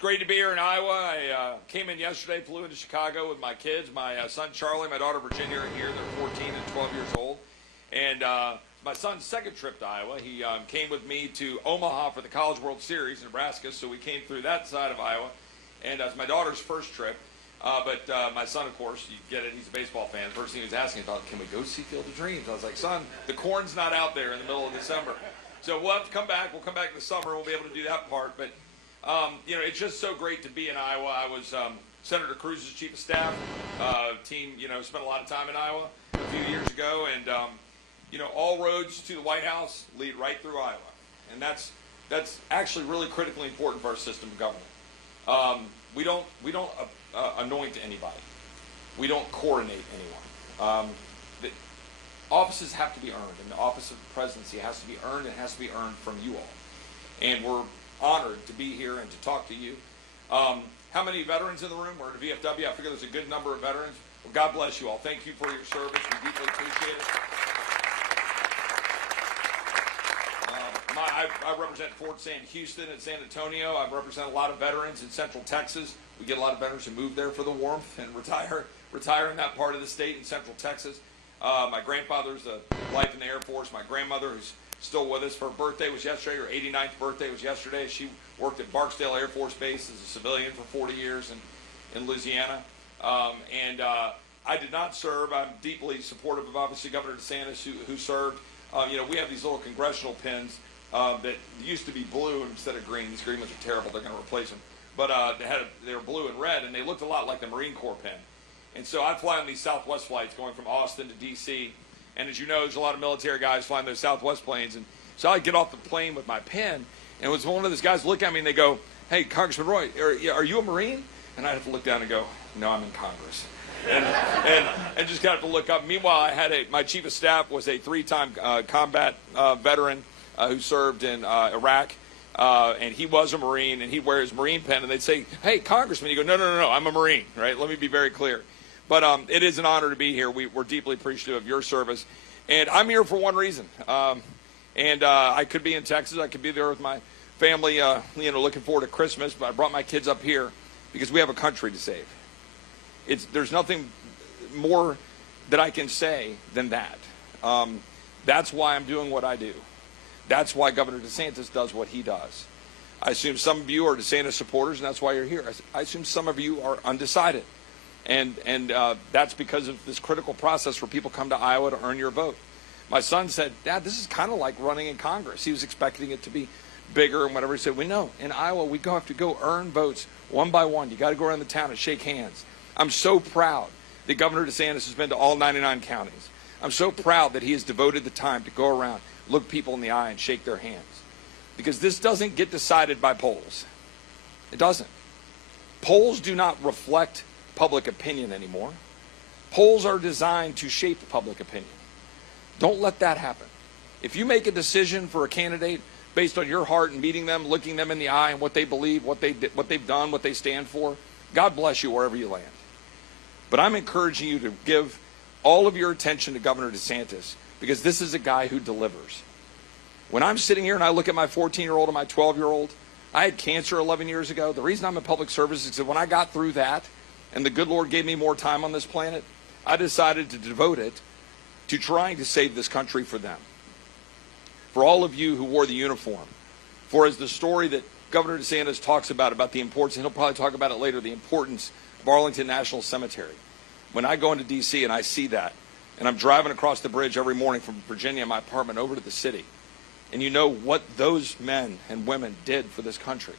great to be here in Iowa. I came in yesterday, flew into Chicago with my kids. My son Charlie, my daughter Virginia are here. They're 14 and 12 years old. And my son's second trip to Iowa. He came with me to Omaha for the College World Series in Nebraska, so we came through that side of Iowa. And it's my daughter's first trip. But my son, of course, you get it, he's a baseball fan. First thing he was asking, I thought, can we go see Field of Dreams? I was like, son, the corn's not out there in the middle of December. So we'll have to come back. We'll come back in the summer. We'll be able to do that part. But, you know, it's just so great to be in Iowa. I was Senator Cruz's chief of staff. Team, you know, spent a lot of time in Iowa a few years ago. And, you know, all roads to the White House lead right through Iowa. And that's actually really critically important for our system of government. We don't anoint anybody. We don't coordinate anyone. The offices have to be earned, and the office of presidency has to be earned, and has to be earned from you all. And we're honored to be here and to talk to you. How many veterans in the room? We're at VFW. I figure there's a good number of veterans. Well, God bless you all. Thank you for your service. We deeply appreciate it. I represent Fort Sam Houston and San Antonio. I represent a lot of veterans in Central Texas. We get a lot of veterans who move there for the warmth and retire in that part of the state in Central Texas. My grandfather's a life in the Air Force. My grandmother, who's still with us, her birthday was yesterday. Her 89th birthday was yesterday. She worked at Barksdale Air Force Base as a civilian for 40 years in Louisiana. I did not serve. I'm deeply supportive of, obviously, Governor DeSantis, who served. You know, we have these little congressional pins that used to be blue instead of green. These green ones are terrible. They're going to replace them. But they were blue and red, and they looked a lot like the Marine Corps pin. And so I'd fly on these Southwest flights going from Austin to D.C. And as you know, there's a lot of military guys flying those Southwest planes. And so I'd get off the plane with my pen, and it was one of those guys look at me and they go, "Hey, Congressman Roy, are you a Marine?" And I'd have to look down and go, "No, I'm in Congress." And just got to look up. Meanwhile, I had my chief of staff was a 3-time combat veteran who served in Iraq. And he was a Marine, and he'd wear his Marine pen, and they'd say, "Hey, Congressman." You go, No, I'm a Marine, right? Let me be very clear. But it is an honor to be here. We're deeply appreciative of your service. And I'm here for one reason. I could be in Texas. I could be there with my family, you know, looking forward to Christmas. But I brought my kids up here because we have a country to save. There's nothing more that I can say than that. That's why I'm doing what I do. That's why Governor DeSantis does what he does. I assume some of you are DeSantis supporters, and that's why you're here. I assume some of you are undecided. And that's because of this critical process where people come to Iowa to earn your vote. My son said, "Dad, this is kind of like running in Congress." He was expecting it to be bigger and whatever. He said, "We know, in Iowa, we have to go earn votes one by one. You got to go around the town and shake hands." I'm so proud that Governor DeSantis has been to all 99 counties. I'm so proud that he has devoted the time to go around, look people in the eye, and shake their hands. Because this doesn't get decided by polls. It doesn't. Polls do not reflect public opinion anymore. Polls are designed to shape public opinion. Don't let that happen. If you make a decision for a candidate based on your heart and meeting them, looking them in the eye and what they believe, what they've done, what they stand for, God bless you wherever you land. But I'm encouraging you to give all of your attention to Governor DeSantis, because this is a guy who delivers. When I'm sitting here and I look at my 14-year-old and my 12-year-old, I had cancer 11 years ago. The reason I'm in public service is that when I got through that and the good Lord gave me more time on this planet, I decided to devote it to trying to save this country for them. For all of you who wore the uniform, for as the story that Governor DeSantis talks about the importance, and he'll probably talk about it later, the importance of Arlington National Cemetery. When I go into D.C. and I see that, and I'm driving across the bridge every morning from Virginia, my apartment, over to the city, and you know what those men and women did for this country.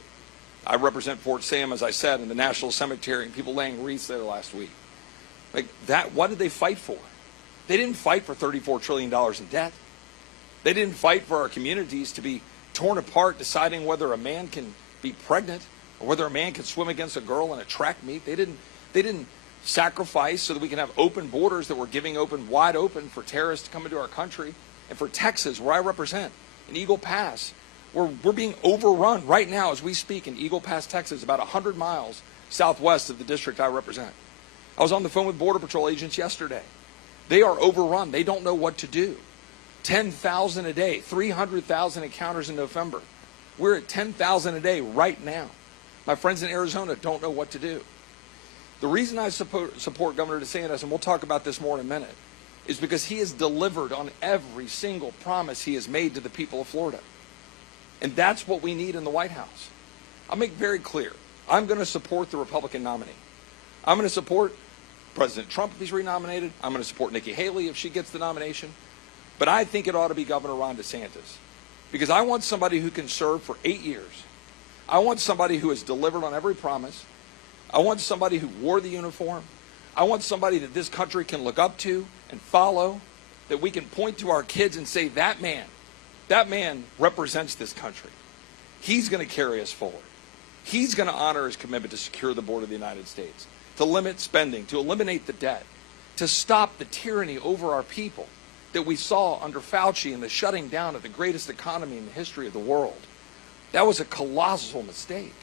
I represent Fort Sam, as I said, in the National Cemetery, and people laying wreaths there last week. Like that, what did they fight for? They didn't fight for $34 trillion in debt. They didn't fight for our communities to be torn apart, deciding whether a man can be pregnant or whether a man can swim against a girl in a track meet. They didn't sacrifice so that we can have open borders that we're giving wide open for terrorists to come into our country. And for Texas, where I represent, in Eagle Pass, we're being overrun right now as we speak in Eagle Pass, Texas, about 100 miles southwest of the district I represent. I was on the phone with Border Patrol agents yesterday. They are overrun. They don't know what to do. 10,000 a day, 300,000 encounters in November. We're at 10,000 a day right now. My friends in Arizona don't know what to do. The reason I support Governor DeSantis, and we'll talk about this more in a minute, is because he has delivered on every single promise he has made to the people of Florida. And that's what we need in the White House. I'll make very clear, I'm going to support the Republican nominee. I'm going to support President Trump if he's renominated. I'm going to support Nikki Haley if she gets the nomination. But I think it ought to be Governor Ron DeSantis, because I want somebody who can serve for 8 years. I want somebody who has delivered on every promise. I want somebody who wore the uniform. I want somebody that this country can look up to and follow, that we can point to our kids and say, that man represents this country. He's going to carry us forward. He's going to honor his commitment to secure the border of the United States, to limit spending, to eliminate the debt, to stop the tyranny over our people that we saw under Fauci and the shutting down of the greatest economy in the history of the world. That was a colossal mistake.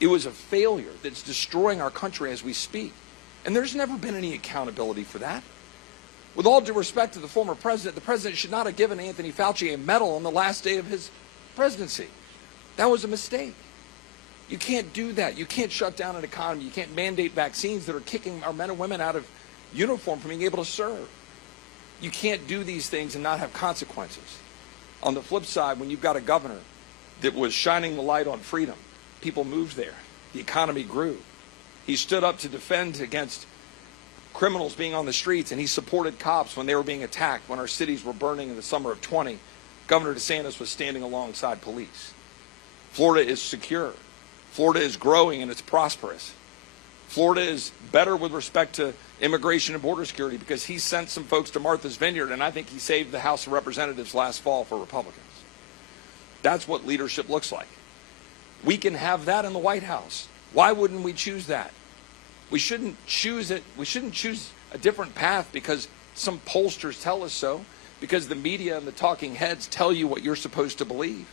It was a failure that's destroying our country as we speak. And there's never been any accountability for that. With all due respect to the former president, the president should not have given Anthony Fauci a medal on the last day of his presidency. That was a mistake. You can't do that. You can't shut down an economy. You can't mandate vaccines that are kicking our men and women out of uniform from being able to serve. You can't do these things and not have consequences. On the flip side, when you've got a governor that was shining the light on freedom, people moved there. The economy grew. He stood up to defend against criminals being on the streets, and he supported cops when they were being attacked, when our cities were burning in the summer of 20. Governor DeSantis was standing alongside police. Florida is secure. Florida is growing and it's prosperous. Florida is better with respect to immigration and border security because he sent some folks to Martha's Vineyard, and I think he saved the House of Representatives last fall for Republicans. That's what leadership looks like. We can have that in the White House. Why wouldn't we choose that? We shouldn't choose it. We shouldn't choose a different path because some pollsters tell us so, because the media and the talking heads tell you what you're supposed to believe.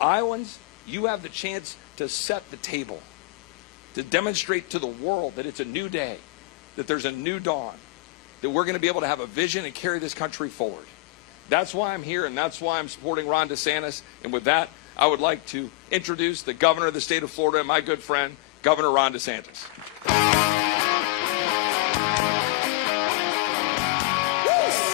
Iowans, you have the chance to set the table, to demonstrate to the world that it's a new day, that there's a new dawn, that we're going to be able to have a vision and carry this country forward. That's why I'm here, and that's why I'm supporting Ron DeSantis. And with that, I would like to introduce the governor of the state of Florida, my good friend, Governor Ron DeSantis.